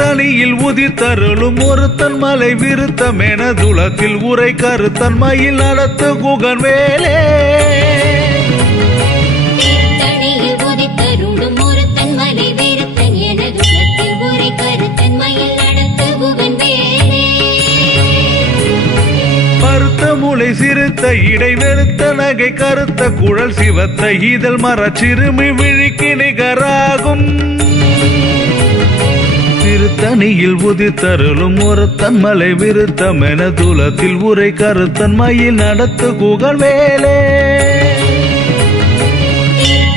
தனியில் உதித்தருளும் ஒருத்தன் மலை விருத்தமென துளத்தில் உரை கருத்தன் மயில் நடத்து குகன் வேலே. தனியில் உதித்தருளும் ஒருத்தன் மலை விருத்தன் என துளத்தில் உரை கருத்தன் மயில் நடத்து குகன் வேலே. பருத்த முளை சிறுத்த இடை வெளுத்த நகை கருத்த குழல் சிவத்த இதழ் மரச்சிறுமி விழிக்கு நிகராகும். திருத்தணியில் உதித்தருளும் ஒருத்தன் மலை விருத்தமென துளத்தில் உரை கருத்தன் மயில் நடத்து குகன் வேலே.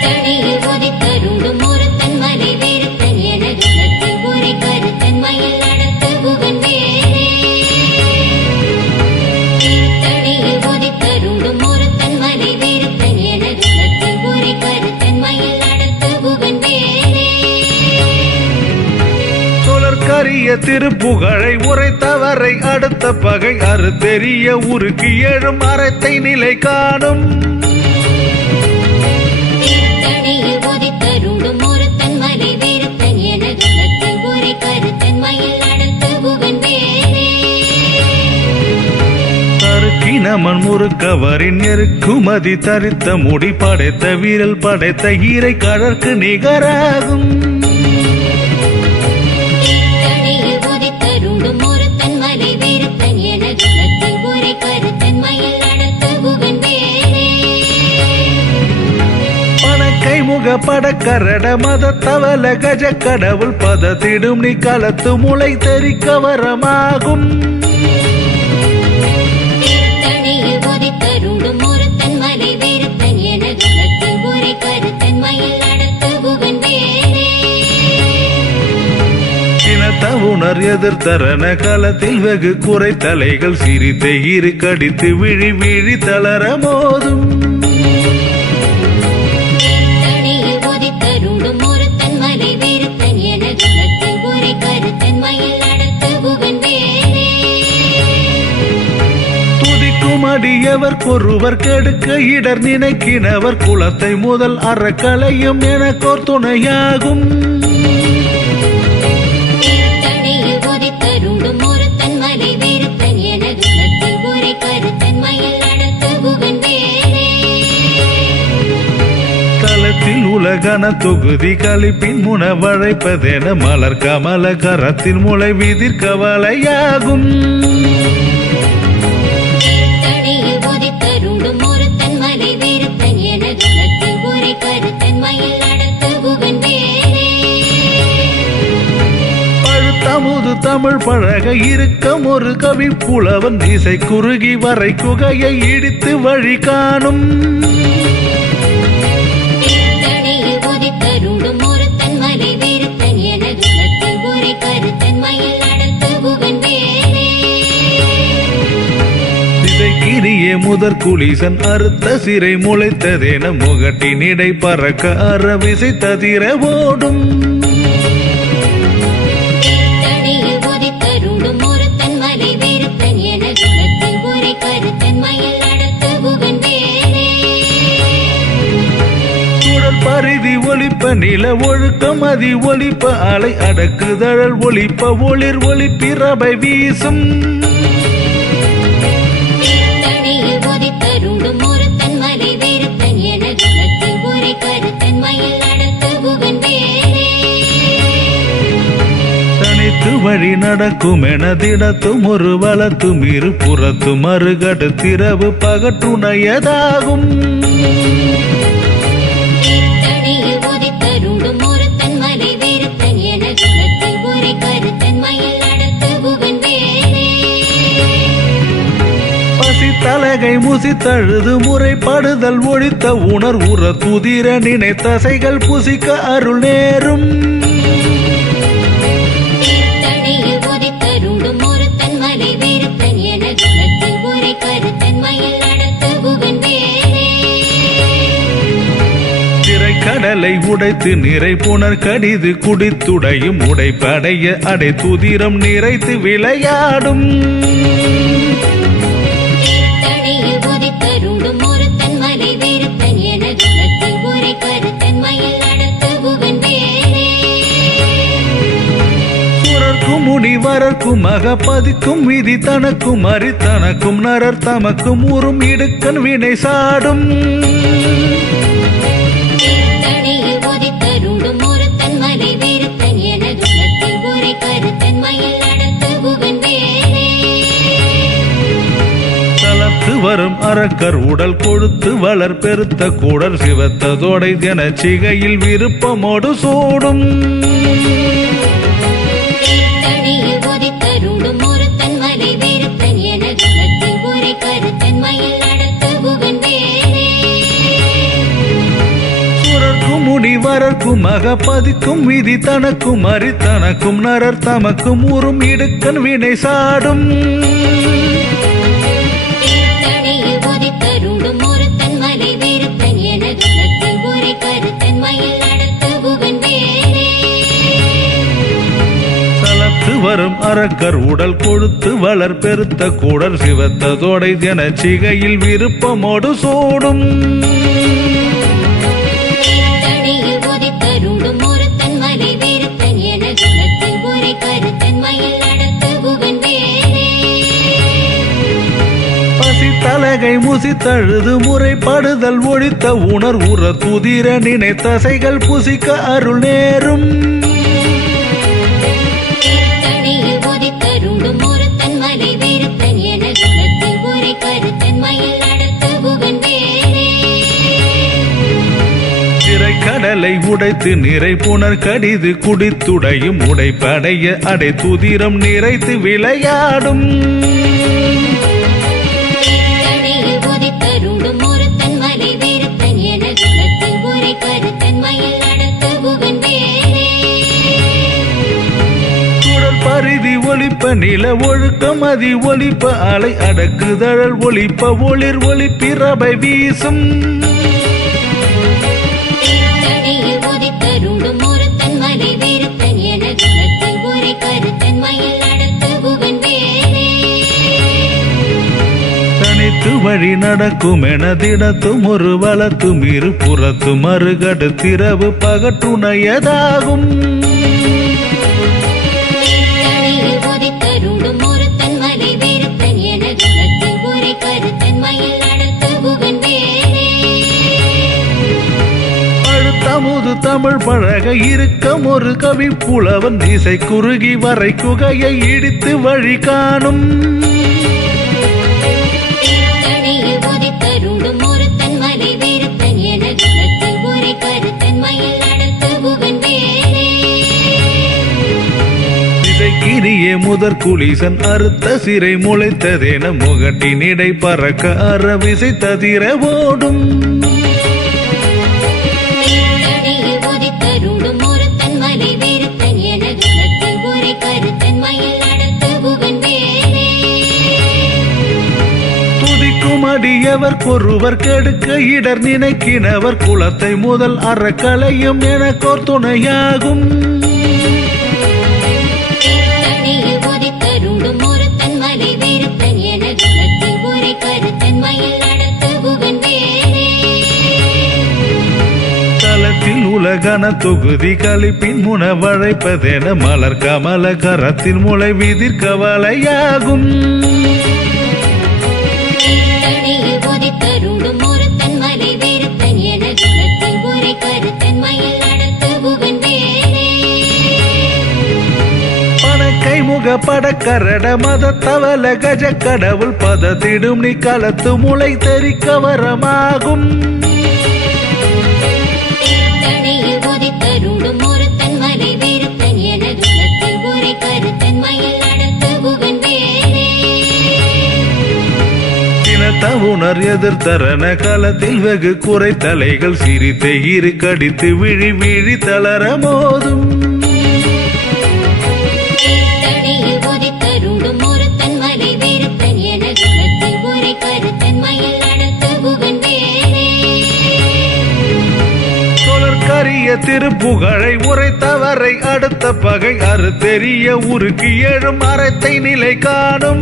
தனியில் உதித்தருளும் ஒருத்தன் மலை விருத்தன் என துளத்தில் உரை கருத்தன் மயில் நடத்து குகன் வேலே. தனியில் உதித்தருளும் ஒருத்தன் மலை விருத்தன் என துளத்தில் உரை கருத்தன் மயில் நடத்து குகன் வேலே. கரிய திருப்புகழை உரைத்தவரை அடுத்த பகை அறுத்தெறிய உருக்கி எழும் அறத்தை நிலை காணும். தனியில் உதித்தருளும் ஒருத்தன் மலை விருத்தன் என துளத்தில் உரை கருத்தன் மயில் நடத்து குகன் வேலே. தருக்கினமன் முறுக்கவரின் எருக்குமதி தரித்த முடி படைத்த வீரல் படைத்த ஈரை கடற்கு நிகராகும். படக்கரட மத தவல கஜ கடவுள் பதத்திடும் நீ களத்து முளை தெரிக்க வரமாகும். தனியில் உதித்தருளும் ஒருத்தன் மலை விருத்தன் என துளத்தில் உரை கருத்தன் மயில் நடத்து குகன் வேலே. இனத்த உணர் எதிர்த்தரன களத்தில் வெகு குறை தலைகள் சிரித்த இரு கடித்து விழி விழி தளர மோதும். அடியவர் கொருவர் கெடுக்க இடர் நினைக்கினவர் குலத்தை முதல் அறக்கலையும் எனக்கோர் துணையாகும். தனியில் உதித்தருளும் ஒருத்தன் மலை விருத்தன் என துளத்தில் உரை கருத்தன் மயில் நடத்து குகன் வேலே. தலத்தில் உலகன தொகுதி கலிப்பின் முனவழைப்பதென மலர் கமல கரத்தின் முளை விதிர் கவலையாகும். தமுது தமிழ் பழக இருக்கும் ஒரு கவி புலவன் இசை குறுகி வரை குகையை இடித்து வழி காணும். தனியில் உதித்தருளும் ஒருத்தன் மலை விருத்தன் என துளத்தில் உரை கருத்தன் மயில் நடத்து குகன் வேலே. இசைக்கிரியே முதற் குளிசன் அறுத்த சிறை முளைத்ததென முகட்டினிடை பறக்க அறவிசை ததிர ஓடும். பரிதி ஒளிப்ப நில ஒழுக்கம் அதி ஒளிப்ப அலை அடக்குதழல் ஒளிப்ப ஒளிர் ஒளிப்பிரபை வீசும். தனியில் உதித்தருளும் ஒருத்தன் மலை விருத்தன் என துளத்தில் உரை கருத்தன் மயில் நடத்து குகன் வேலே. தனித்து வழி நடக்கும் என திடத்தும் ஒரு வலத்தும் இரு புறத்தும் மறுகடுத்திரவு பகற்றுணையதாகும். தலகை முசித்தழுது முறைப்படுதல் ஒழித்த உணர் உற துதிர நினைத்தசைகள் புசிக்க அருள் நேரும். தனியில் உதித்தருளும் ஒருத்தன் மலை விருத்தன் என துளத்தில் உரை கருத்தன் மயில் நடத்து உடைத்து நிறை புனர் கடிது குடித்துடையும் உடைப்படைய அடை துதிரம் நிறைத்து விளையாடும் தீர்த்தணியில் உதித்தருளும் ஒருத்தன் மலை வெறுத்தன் எனது உலகத்தில் உரை கருத்தன் மயில் நடத்து புகன் வேலே சுரர்க்கும் முனிவரர்க்கும் அகப்பதிக்கும் விதி தனக்கும் அரித்தனக்கும் நரர் தமக்கும் ஊரும் இடுக்கன் வினை சாடும் தீர்த்தணியில் உதித்தருளும் ஒருத்தன் மலை வெறுத்தன் எனது உலகத்தில் உரை கருத்தன் மயில் நடத்து புகன் வேலே தலத்து வரும் அரக்கர் உடல் கொழுத்து வளர் பெருத்த கூடல் சிவத்ததோடை என சிகையில் விருப்பமோடு சூடும் தீர்த்தணியில் உதித்தருளும் ஒருத்தன் மலை வெறுத்தன் எனது உலகத்தில் உரை கருத்தன் மயில் நடத்து புகன் வேலே சுரர்க்கும் முனிவரர்க்கும் அகப்பதிக்கும் விதி தனக்கும் அரித்தனக்கும் நரர் தமக்கும் ஊரும் இடுக்கன் வினை சாடும் தீர்த்தணியில் உதித்தருளும் ஒருத்தன் மலை வெறுத்தன் எனது உலகத்தில் உரை கருத்தன் மயில் நடத்து புகன் வேலே தலத்து வரும் அரக்கர் உடல் கொழுத்து வளர் பெருத்த கூடல் சிவத்ததோடை என சிகையில் விருப்பமோடு சூடும் தீர்த்தணியில் உதித்தருளும் ஒருத்தன் மலை வெறுத்தன் எனது உலகத்தில் உரை கருத்தன் மயில் நடத்து புகன் வேலே பசி தலகை முசித்தழுது முறைப்படுதல் ஒழித்த உணர் உற துதிர நினைத்தசைகள் புசிக்க அருள் நேரும் தீர்த்தணியில் உதித்தருளும் ஒருத்தன் மலை வெறுத்தன் எனது உலகத்தில் உரை கருத்தன் மயில் நடத்து புகன் வேலே திரைக்கடலை உடைத்து நிறை புனர் கடிது குடித்துடையும் உடைப்படைய அடை துதிரம் நிறைத்து விளையாடும் தீர்த்தணியில் உதித்தருளும் ஒருத்தன் மலை வெறுத்தன் எனது உலகத்தில் உரை கருத்தன் மயில் நடத்து புகன் வேலே சுடல் பரிதி ஒலிப்ப நில ஒழுக்கம் அதி ஒலிப்ப அலை அடக்குதழல் ஒலிப்ப ஒளிர் ஒளிப்பிரபை வீசும் தீர்த்தணியில் உதித்தருளும் ஒருத்தன் மலை வெறுத்தன் எனது உலகத்தில் உரை கருத்தன் மயில் நடத்து புகன் வேலே தனித்து வழி நடக்கும் எனதிடத்தும் ஒரு வலத்தும் இரு புறத்தும் மறுகடுத்திரவு பகட்டுணையதாகும் தீர்த்தணியில் உதித்தருளும் ஒருத்தன் மலை வெறுத்தன் எனது உலகத்தில் உரை கருத்தன் மயில் நடத்து புகன் வேலே அழுத்தமுது தமிழ் பழக இருக்கம் ஒரு கவி புலவன் இசை குறுகி வரை குகையை இடித்து வழி காணும் தீர்த்தணியில் உதித்தருளும் ஒருத்தன் மலை வெறுத்தன் எனது உலகத்தில் உரை கருத்தன் மயில் நடத்து புகன் வேலே இசைக்கிரியே முதற் குலிசன் அறுத்த சிறை முளைத்ததென முகட்டினிடை பறக்க அறவிசை ததிர ஓடும் தீர்த்தணியில் உதித்தருளும் ஒருத்தன் மலை வெறுத்தன் எனது உலகத்தில் உரை கருத்தன் மயில் நடத்து புகன் வேலே துதிக்கும் அடியவர் கொருவர் கெடுக்க இடர் நினைக்கினவர் குலத்தை முதல் அறக்கலையும் எனக்கோர் துணையாகும் தீர்த்தணியில் உதித்தருளும் ஒருத்தன் மலை வெறுத்தன் எனது உலகத்தில் உரை கருத்தன் மயில் நடத்து புகன் வேலே தலத்தில் உலகன தொகுதி கலிப்பின் முனவழைப்பதென மலர் கமல கரத்தின் முளை விதிர் கவலையாகும் தீர்த்தணியில் உதித்தருளும் ஒருத்தன் மலை வெறுத்தன் எனது உலகத்தில் உரை கருத்தன் மயில் நடத்து புகன் வேலே பணக்கை முக படக்கரட மத தவல கஜ கடவுள் பதத்திடும் நீ களத்து முளை தெரிக்க வரமாகும் தீர்த்தணியில் உதித்தருளும் ஒருத்தன் மலை வெறுத்தன் எனது உலகத்தில் உரை கருத்தன் மயில் நடத்து புகன் வேலே தினத்தவுணர் எதிர்த்தரன களத்தில் வெகு குறை தலைகள் சிரித்த இரு கடித்து விழி விழி தளர மோதும் தீர்த்தணியில் உதித்தருளும் ஒருத்தன் மலை வெறுத்தன் எனது உலகத்தில் உரை கருத்தன் மயில் நடத்து புகன் வேலே தொடர்கரிய கரிய திருப்புகழை உரைத்தவரை அடுத்த பகை அறுத்தெறிய உருக்கி எழும் அறத்தை நிலை காணும்.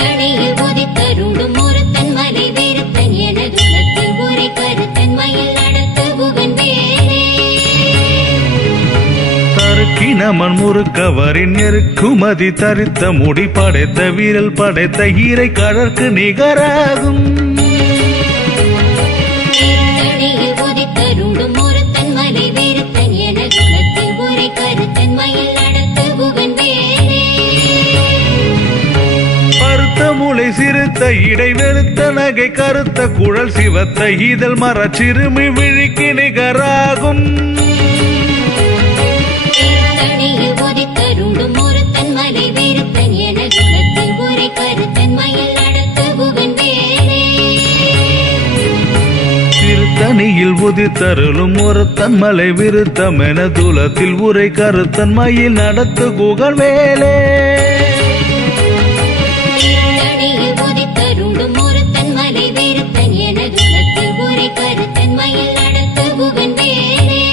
தனியில் உதித்தருளும் ஒருத்தன் மலை வெறுத்தன் எனது உலகத்தில் உரை கருத்தன் மயில் நடத்த புகன் வேலே. தருக்கினமன் முறுக்கவரின் நெருக்குமதி தரித்த முடி படைத்த வீரல் படைத்த ஈரை கடற்கு நிகராகும். தனியில் உதித்தருளும் ஒருத்தன் மலை வெறுத்தன் எனது உலகத்தில் உரை கருத்தன் மயில் நடத்த புகன் வேலே. பருத்த முளை சிறுத்த இடை வெளுத்த நகை கருத்த குழல் சிவத்த இதழ் மரச்சிறுமி விழிக்கு நிகராகும். தனியில் உதித்தருளும் ஒருத்தன் மலை வெறுத்தன் எனது உலகத்தில் உரை கருத்தன் மயில் நடத்த புகன் வேலே. திருத்தணியில் உதித்தருளும் ஒருத்தன் மலை விருத்தம் என துலத்தில் உரை கருத்தன் மயில் நடத்து குகன் வேலே. தனியில் உதித்தருளும் ஒருத்தன் மலை வெறுத்தன் எனது உலகத்தில் உரை கருத்தன் மயில் நடத்த புகன் வேலே.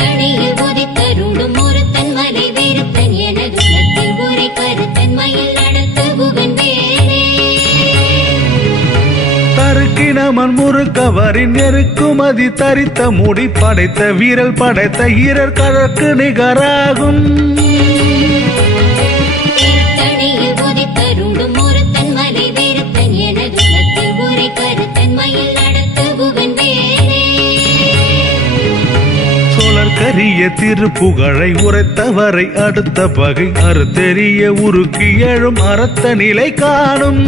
தனியில் உதித்தருளும் ஒருத்தன் மலை வெறுத்தன் எனது உலகத்தில் உரை கருத்தன் மயில் நடத்த புகன் வேலே. தருக்கினமன் முறுக்கவரின் நெருக்குமதி தரித்த முடி படைத்த வீரல் படைத்த ஈரர் கடற்கு நிகராகும். தனியில் உதித்தருளும் ஒருத்தன் மலை வெறுத்தன் எனது உலகத்தில் உரை கருத்தன் மயில் நடத்த புகன் வேலே. கரிய திருப்புகழை உரைத்தவரை அடுத்த பகை அறுத்தெறிய உருக்கி எழும் அறத்த நிலை காணும்.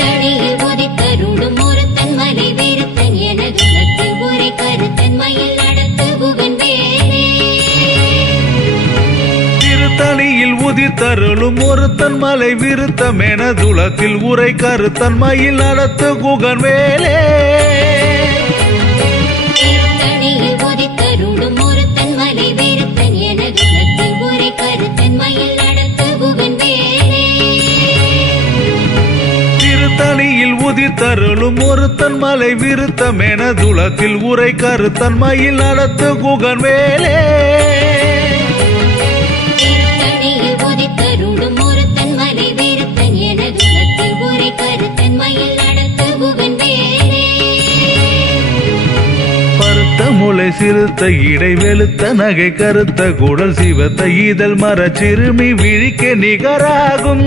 தனியில் உதித்தருளும் ஒருத்தன் மலை வெறுத்தன் எனது உலகத்தில் உரை கருத்தன் மயில் நடத்த புகன் வேலே. திருத்தணியில் உதித்தருளும் ஒருத்தன் மலை விருத்தம் என துலத்தில் உரை கருத்தன் மயில் நடத்து குகன் வேலே. தனியில் உதித்தருளும் ஒருத்தன் மலை வெறுத்தன் எனது உலகத்தில் உரை கருத்தன் மயில் நடத்த புகன் வேலே. திருத்தணியில் உதித்தருளும் ஒருத்தன் மலை விருத்தம் என துலத்தில் உரை கருத்தன் மயில் நடத்து குகன் வேலே. தனியில் உதித்தருளும் ஒருத்தன் மலை வெறுத்தன் எனது உலகத்தில் உரை கருத்தன் மயில் நடத்த புகன் வேலே. பருத்த முளை சிறுத்த இடை வெளுத்த நகை கருத்த குடல் சிவத்த இதழ் மரச்சிறுமி விழிக்க நிகராகும்.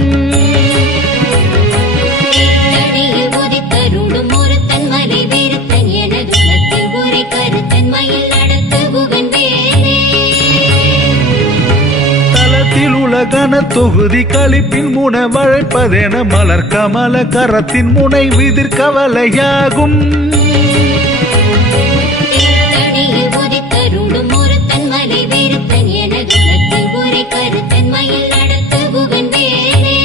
தனியில் உதித்தருளும் ஒருத்தன் மலை வெறுத்தன் எனது உலகத்தில் உரை கருத்தன் மயில் நடத்த புகன் வேலே. தலத்தில் உலகன தொகுதி களிப்பின் முன வழைப்பதென மலர் கமல கரத்தின் முனை விதிர் கவலையாகும். தனியில் உதித்தருளும் ஒருத்தன் மலை வெறுத்தன் எனது உலகத்தில் உரை கருத்தன் மயில் நடத்த புகன் வேலே.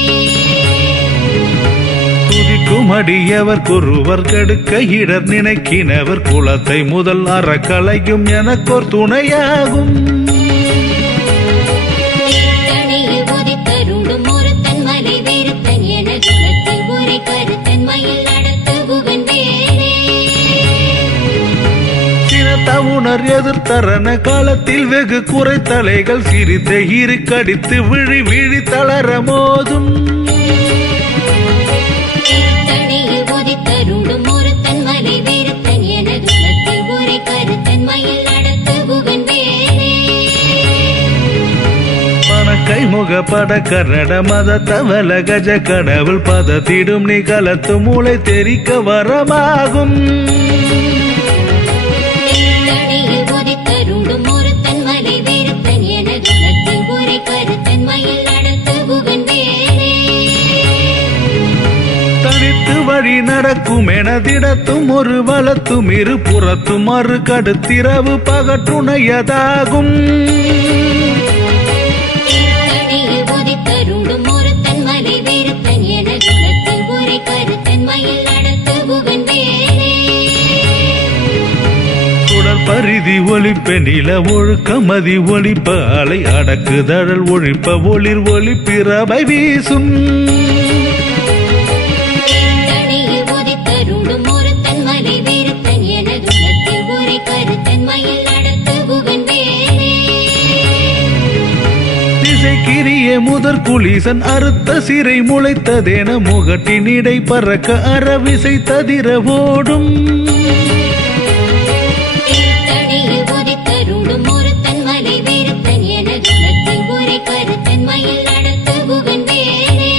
துதிக்கும் அடியவர் குருவர் கெடுக்க இடர் நினைக்கினவர் குலத்தை முதல் அறக்கலையும் எனக்கோர் துணையாகும். தனியில் உதித்தருளும் ஒருத்தன் மலை வெறுத்தன் எனது உலகத்தில் உரை கருத்தன் மயில் நடத்த புகன் வேலே. சினத்தவுணர் எதிர்த்தரன காலத்தில் வெகு குறைத்தலைகள் சிரித்த இரு கடித்து விழி விழி தளர மோதும். தனியில் உதித்தருளும் ஒருத்தன் மலை வெறுத்தன் எனது உலகத்தில் உரை கருத்தன் மயில் நடத்த புகன் வேலே. பணக்கை முகப்பட கன்னட மத தவல கஜ கடவுள் பதத்திடும் நிகழத்து மூளை தெரிக்க வரமாகும். தனியில் உதித்தருளும் ஒருத்தன் மலை வெறுத்தன் எனது உலகத்தில் உரை கருத்தன் மயில் நடத்த புகன் வேலே. தனித்து வழி நடக்கும் எனதிடத்தும் ஒரு வலத்தும் இரு புறத்தும் மறு கடுத்திரவு பகற்றுணையதாகும். தனியில் உதித்தருளும் ஒருத்தன் மலை வெறுத்தன் எனது உலகத்தில் உரை கருத்தன் மயில் நடத்த புகன் வேலே. பரிதி ஒளிப்ப நில ஒழுக்கமதி ஒளிப்ப அலை அடக்குதழல் ஒழிப்ப ஒளிர் ஒளிப்பிறவை வீசும். தனியில் இசைக்கிரிய முதற் குலீசன் அறுத்த சிறை முளைத்ததென முகட்டினிடை பறக்க அறவிசை ததிர ஓடும். தீர்த்தடியில் உதித்தருளும் ஒருத்தன் மலை வெறுத்தன் என குலத்தில் உரை கருத்தன் மயில் நடத்து புகன் வேறே.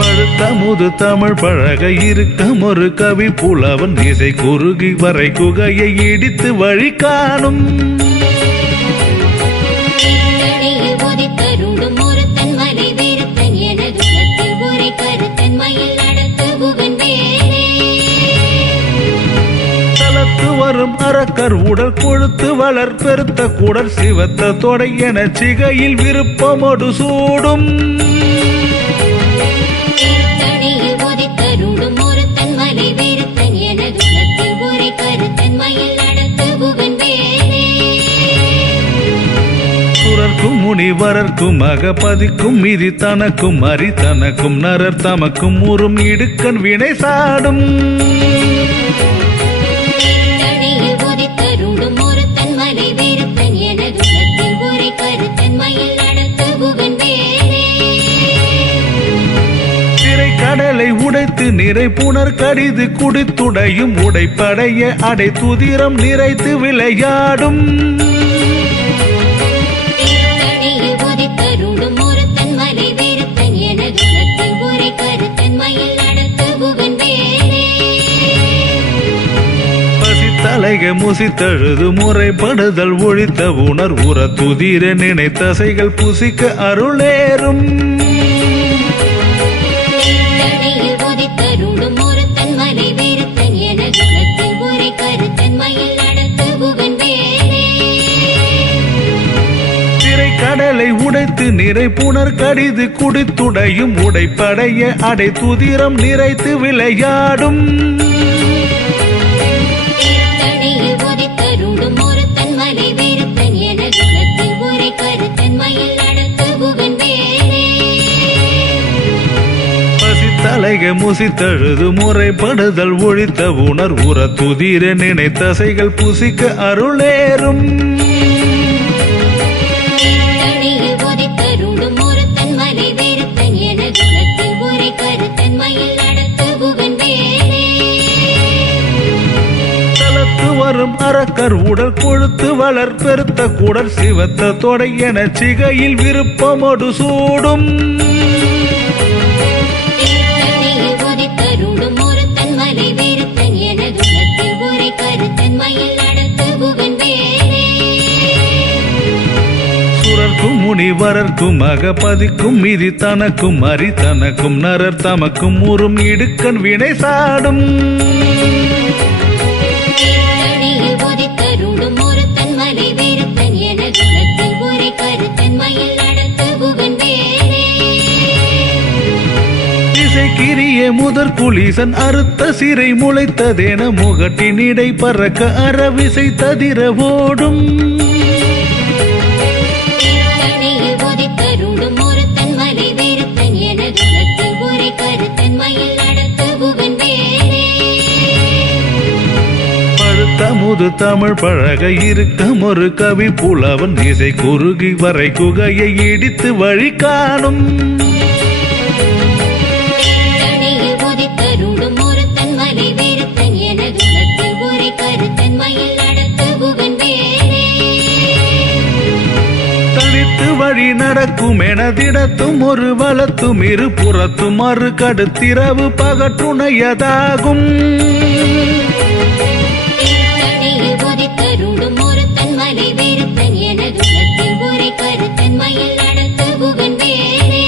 பழுத்தமுது தமிழ் பழக இருக்கும் ஒரு கவி புலவன் இசை குறுகி வரை குகையை இடித்து வழி காணும். தீர்த்தடியில் உதித்தருளும் ஒருத்தன் மலை வெறுத்தன் என குலத்தில் உரை கருத்தன் மயில் நடத்து புகன் வேறே. தலத்து வரும் அரக்கர் உடல் கொழுத்து வளர் பெருத்த குடல் சிவத்த தொடை என சிகையில் விருப்பமொடு சூடும். தீர்த்தடியில் உதித்தருளும் ஒருத்தன் மலை வெறுத்தன் என குலத்தில் உரை கருத்தன் மயில் நடத்து புகன் வேறே. சுரர்க்கும் முனிவரர்க்கும் அகபதிக்கும் மிதி தனக்கும் அரி தனக்கும் நரர் தமக்கும் உறும் இடுக்கண் வினை சாடும். தீர்த்தடியில் உதித்தருளும் ஒருத்தன் மலை வெறுத்தன் என குலத்தில் உரை கருத்தன் மயில் நடத்து புகன் வேறே. திரை கடலை உடைத்து நிறை புனர் கடிது குடித்துடையும் உடைப்படைய அடை துதிரம் நிறைத்து விளையாடும். தீர்த்தடியில் உதித்தருளும் ஒருத்தன் மலை வெறுத்தன் என குலத்தில் உரை கருத்தன் மயில் நடத்து புகன் வேறே. பசித்தலைக முசித்தழுது முறைப்படுதல் ஒழித்த உணர் உற துதிர நினைத்தசைகள் புசிக்க அருளேறும். தீர்த்தடியில் உதித்தருளும் ஒருத்தன் மலை வெறுத்தன் என குலத்தில் உரை கருத்தன் மயில் நடத்து புகன் வேறே. திரை கடலை உடைத்து நிறை புனர் கடிது குடித்துடையும் உடைப்படைய அடை துதிரம் நிறைத்து விளையாடும். தீர்த்தடியில் உதித்தருளும் ஒருத்தன் மலை வெறுத்தன் என குலத்தில் உரை கருத்தன் மயில் நடத்து புகன் வேறே. பசித்தலைக முசித்தழுது முறைப்படுதல் ஒழித்த உணர் உற துதிர நினைத்தசைகள் புசிக்க அருளேறும். தீர்த்தடியில் உதித்தருளும் ஒருத்தன் மலை வெறுத்தன் என குலத்தில் உரை கருத்தன் மயில் நடத்து புகன் வேறே. தலத்து வரும் அரக்கர் உடல் கொழுத்து வளர் பெருத்த குடல் சிவத்த தொடை என சிகையில் விருப்பமொடு சூடும். தீர்த்தடியில் உதித்தருளும் ஒருத்தன் மலை வெறுத்தன் என குலத்தில் உரை கருத்தன் மயில் நடத்து புகன் வேறே. சுரர்க்கும் முனிவரர்க்கும் அகபதிக்கும் மிதி தனக்கும் அரி தனக்கும் நரர் தமக்கும் உறும் இடுக்கண் வினை சாடும். தீர்த்தடியில் உதித்தருளும் ஒருத்தன் மலை வெறுத்தன் என குலத்தில் உரை கருத்தன் மயில் நடத்து புகன் வேறே. இசைக்கிரிய முதற் குலீசன் அறுத்த சிறை முளைத்ததென முகட்டினிடை பறக்க அறவிசை ததிர ஓடும். தீர்த்தடியில் உதித்தருளும் ஒருத்தன் மலை வெறுத்தன் என குலத்தில் உரை கருத்தன் மயில் நடத்து புகன் வேறே. பழுத்தமுது தமிழ் பழக இருக்கும் ஒரு கவி புலவன் இசை குறுகி வரை குகையை இடித்து வழி காணும். தீர்த்தடியில் உதித்தருளும் ஒருத்தன் மலை வெறுத்தன் என குலத்தில் உரை கருத்தன் மயில் நடத்து புகன் வேறே. தனித்து வழி நடக்கும் என திடத்தும் ஒரு வலத்தும் இரு புறத்தும் மறு கடுத்திரவு பகற்றுணையதாகும். தீர்த்தடியில் உதித்தருளும் ஒருத்தன் மலை வெறுத்தன் என குலத்தில் உரை கருத்தன் மயில் நடத்து புகன் வேறே.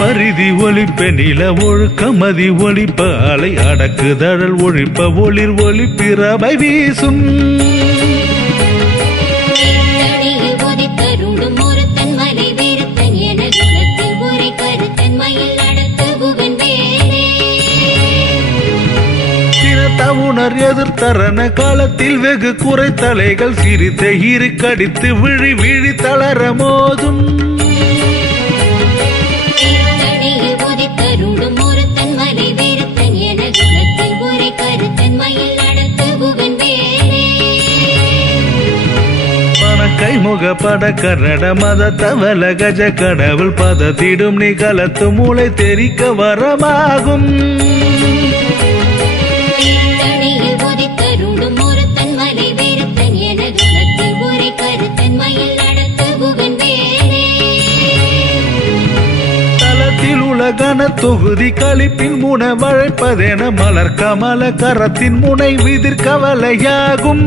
பரிதி ஒளிப்ப நில ஒழுக்கமதி ஒளிப்ப அலை அடக்குதழல் ஒழிப்ப ஒளிர் ஒளிப்பிறவை வீசும். தீர்த்தடியில் உதித்தருளும் ஒருத்தன் மலை வெறுத்தன் என குலத்தில் உரை கருத்தன் மயில் நடத்து புகன் வேறே. சினத்தவுணர் எதிர்த்தரன காலத்தில் வெகு குறைத்தலைகள் சிரித்த இருக்கடித்து விழி விழி தளர மோதும். தீர்த்தடியில் உதித்தருளும் ஒருத்தன் மலை வெறுத்தன் என குலத்தில் உரை கருத்தன் மயில் நடத்து புகன் வேறே. கைமுக பட கரட மத தவல கஜ கடவுள் பதத்திடும் நிகழத்து மூளை தெரிக்க வரமாகும் தீர்த்தணியில் உதித்தருளும் ஒருத்தன் மலை வெறுத்தன் எனது உலகத்தில் உரை கருத்தன் மயில் நடத்து குகன் வேலே தலத்தில் உலகன தொகுதி களிப்பின் முன வழைப்பதென மலர் கமல கரத்தின் முனை விதிர் கவலையாகும்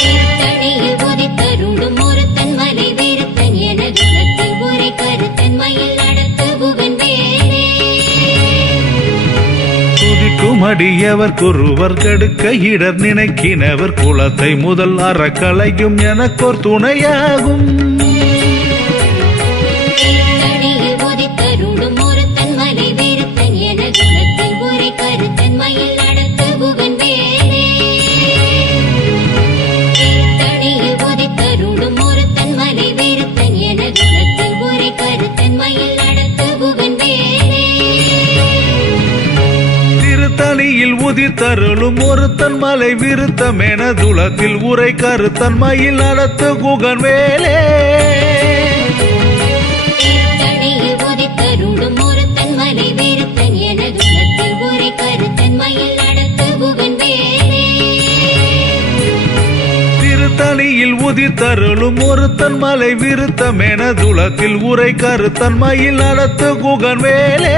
தீர்த்தணியில் உதித்தருளும் ஒருத்தன் மலை வெறுத்தன் எனது உலகத்தில் உரை கருத்தன் மயில் நடத்து குகன் வேலே துதிக்கும் அடியவர் குருவர் கெடுக்க இடர் நினைக்கினவர் குலத்தை முதல் அறக்கலையும் எனக்கோர் துணையாகும் தீர்த்தணியில் உதித்தருளும் ஒருத்தன் மலை வெறுத்தன் எனது உலகத்தில் உரை கருத்தன் மயில் நடத்து குகன் வேலே தீர்த்தணியில் உதித்தருளும் ஒருத்தன் மலை வெறுத்தன் எனது உலகத்தில் உரை கருத்தன் மயில் நடத்து குகன் வேலே திருத்தணியில் உதித்தருளும் ஒருத்தன் மலை விருத்தம் என துலத்தில் உரை கருத்தன் மயில் நடத்து குகன் வேலே தீர்த்தணியில் உதித்தருளும் ஒருத்தன் மலை வெறுத்தன் எனது உலகத்தில் உரை கருத்தன் மயில் நடத்து குகன் வேலே திருத்தணியில் உதித்தருளும் ஒருத்தன் மலை விருத்தம் என துலத்தில் உரை கருத்தன் மயில் நடத்து குகன் வேலே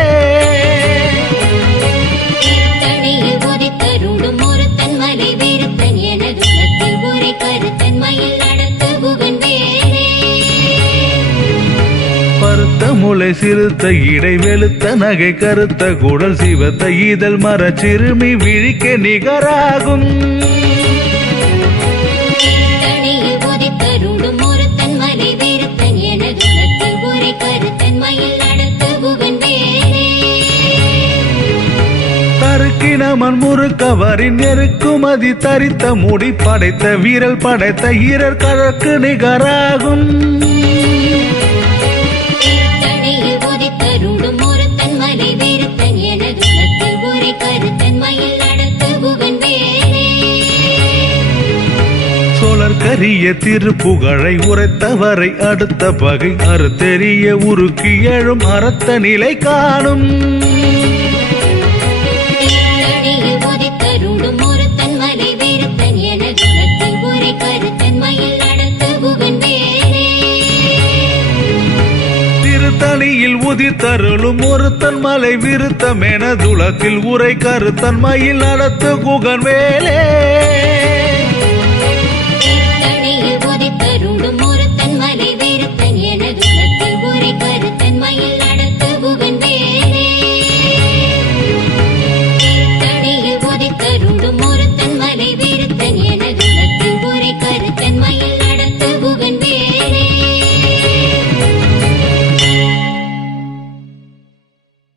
தீர்த்தணியில் உதித்தருளும் ஒருத்தன் மலை வெறுத்தன் எனது உலகத்தில் உரை கருத்தன் மயில் நடத்து குகன் வேலே பருத்த முளை சிறுத்த இடை வெளுத்த நகை கருத்த குடல் சிவத்த இதழ் மர சிறுமி விழிக்க நிகராகும் தீர்த்தணியில் உதித்தருளும் ஒருத்தன் மலை வெறுத்தன் எனது உலகத்தில் உரை கருத்தன் மயில் நடத்து குகன் வேலே தருக்கினமன் முறுக்கவரின் நெருக்குமதி தரித்த முடி படைத்த வீரல் படைத்த ஈரர் கழக்கு நிகராகும் தீர்த்தணியில் உதித்தருளும் ஒருத்தன் மலை வெறுத்தன் எனது உலகத்தில் உரை கருத்தன் மயில் நடத்து குகன் வேலே சோழர் கரிய திருப்புகழை உரைத்தவரை அடுத்த பகை அறுத்தெறிய உருக்கி எழும் அறத்த நிலை காணும் தீர்த்தணியில் உதித்தருளும் ஒருத்தன் மலை வெறுத்தன் எனது உலகத்தில் உரை கருத்தன் மயில் நடத்து குகன் வேலே திருத்தணியில் உதித்தருளும் ஒருத்தன் மலை விருத்தம் என துலத்தில் உரை கருத்தன் மயில் நடத்து குகன் வேலே